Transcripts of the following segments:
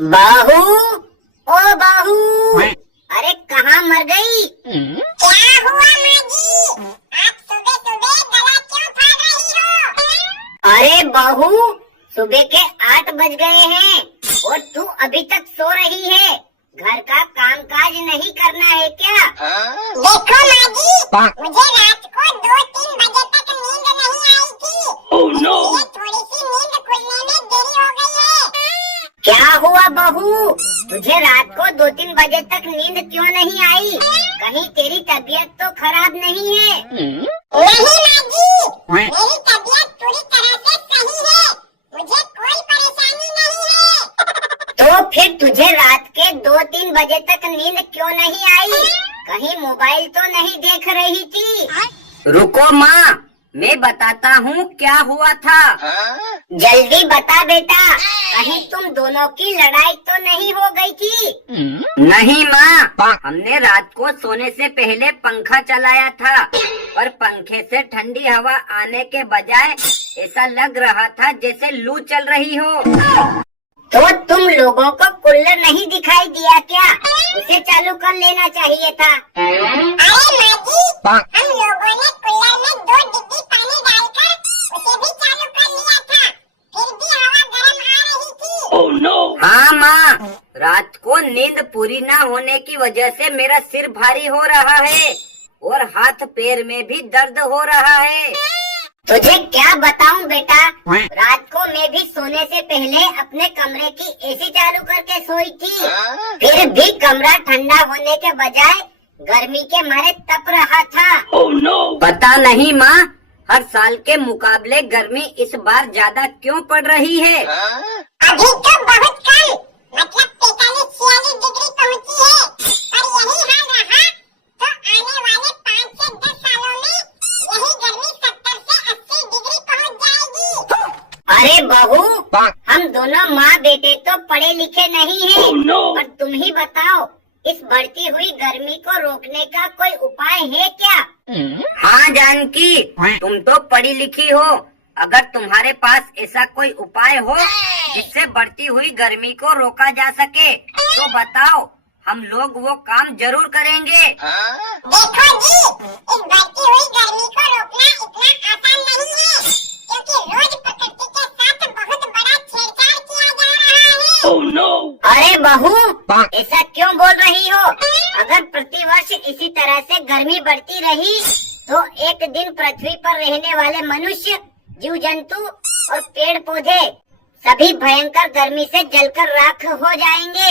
बाहू, ओ बाहू, अरे कहाँ मर गई? क्या हुआ माँ जी? आप सुबह सुबह गला क्यों फाड़ रही हो? अरे बहू, सुबह के 8 बज गए हैं और तू अभी तक सो रही है। घर का कामकाज नहीं करना है क्या? देखो माँ जी, मुझे रात को 2-3 बजे तक नींद नहीं आई थी। इसलिए थोड़ी सी नींद खुलने में देरी हो गई है। क्या हुआ बहू, तुझे रात को 2-3 बजे तक नींद क्यों नहीं आई? कहीं तेरी तबीयत तो खराब नहीं है? नहीं माँ जी, मेरी तबीयत पूरी तरह से सही है। मुझे कोई परेशानी नहीं है। तो फिर तुझे रात के 2-3 बजे तक नींद क्यों नहीं आई? कहीं मोबाइल तो नहीं देख रही थी? रुको माँ, मैं बताता हूँ क्या हुआ था। जल्दी बता बेटा, कहीं तुम दोनों की लड़ाई तो नहीं हो गई थी? नहीं माँ, हमने रात को सोने से पहले पंखा चलाया था और पंखे से ठंडी हवा आने के बजाय ऐसा लग रहा था जैसे लू चल रही हो। तो तुम लोगों को कूलर नहीं दिखाई दिया क्या? उसे चालू कर लेना चाहिए था। अरे माँ जी, हम लोगों ने कूलर में 2 डिब्बी पानी डालकर उसे भी चालू कर लिया था, फिर भी हवा गर्म आ रही थी। हाँ माँ, रात को नींद पूरी ना होने की वजह से मेरा सिर भारी हो रहा है और हाथ पैर में भी दर्द हो रहा है। तुझे क्या बताऊं बेटा, रात को मैं भी सोने से पहले अपने कमरे की एसी चालू करके सोई थी, फिर भी कमरा ठंडा होने के बजाय गर्मी के मारे तप रहा था। पता नहीं माँ, हर साल के मुकाबले गर्मी इस बार ज्यादा क्यों पड़ रही है? अभी तो बहुत कम, मतलब 45-46 डिग्री पहुँची है। पर यही हाल रहा तो आने वाले 5 से 10 सालों में यही गर्मी 70 से 80 डिग्री पहुँच जाएगी। अरे बहू, हम दोनों माँ बेटे तो पढ़े लिखे नहीं हैं, पर तुम ही बताओ, इस बढ़ती हुई गर्मी को रोकने का कोई उपाय है क्या? हाँ जानकी, तुम तो पढ़ी लिखी हो। अगर तुम्हारे पास ऐसा कोई उपाय हो जिससे बढ़ती हुई गर्मी को रोका जा सके तो बताओ, हम लोग वो काम जरूर करेंगे। देखो जी, इस बढ़ती हुई गर्मी को रोकना इतना आसान नहीं है, क्योंकि रोज प्रकृति के साथ बहुत बड़ा छेड़छाड़ किया जा रहा है। अरे बहू, ऐसा क्यों बोल रही हो? अगर प्रतिवर्ष इसी तरह से गर्मी बढ़ती रही तो एक दिन पृथ्वी पर रहने वाले मनुष्य, जीव जंतु और पेड़ पौधे सभी भयंकर गर्मी से जलकर राख हो जाएंगे।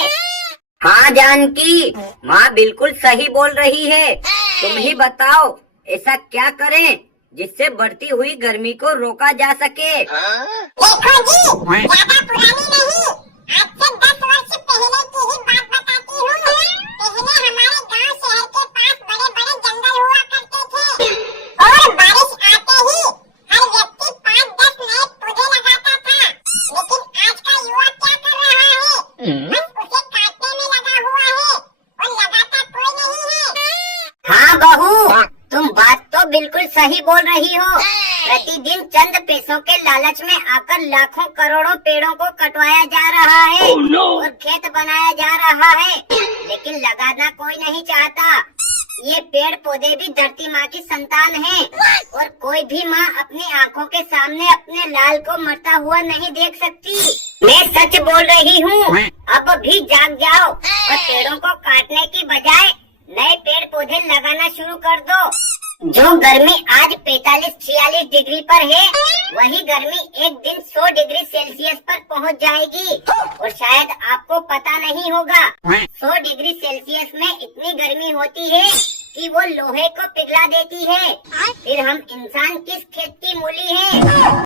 हाँ जानकी, माँ बिल्कुल सही बोल रही है। तुम ही बताओ, ऐसा क्या करें जिससे बढ़ती हुई गर्मी को रोका जा सके? देखो जी, ज्यादा पुरानी नहीं, आज से 10 वर्ष पहले की ही बात बताती हूँ। पहले हमारे गांव शहर के पास बड़े बड़े जंगल हुआ करते थे और बारिश आते ही हर व्यक्ति 5-10 नए पौधे लगाता था। लेकिन आज का युवा क्या कर रहा है? बस उसे काटने में लगा हुआ है और लगाता कोई नहीं है। हाँ बहू, तुम बात तो बिल्कुल सही बोल रही हो। प्रतिदिन चंद पैसों के लालच में आकर लाखों करोड़ों पेड़ों को कटवाया जा रहा है और खेत बनाया जा रहा है, लेकिन लगाना कोई नहीं चाहता। ये पेड़ पौधे भी धरती माँ की संतान हैं और कोई भी माँ अपनी आंखों के सामने अपने लाल को मरता हुआ नहीं देख सकती। मैं सच बोल रही हूँ, अब भी जाग जाओ और पेड़ों को काटने की बजाय नए पेड़ पौधे लगाना शुरू कर दो। जो गर्मी आज 45-46 डिग्री पर है, वही गर्मी एक दिन 100 डिग्री सेल्सियस पर पहुंच जाएगी और शायद आपको पता नहीं होगा। 100 डिग्री सेल्सियस में इतनी गर्मी होती है कि वो लोहे को पिघला देती है। फिर हम इंसान किस खेत की मूली हैं?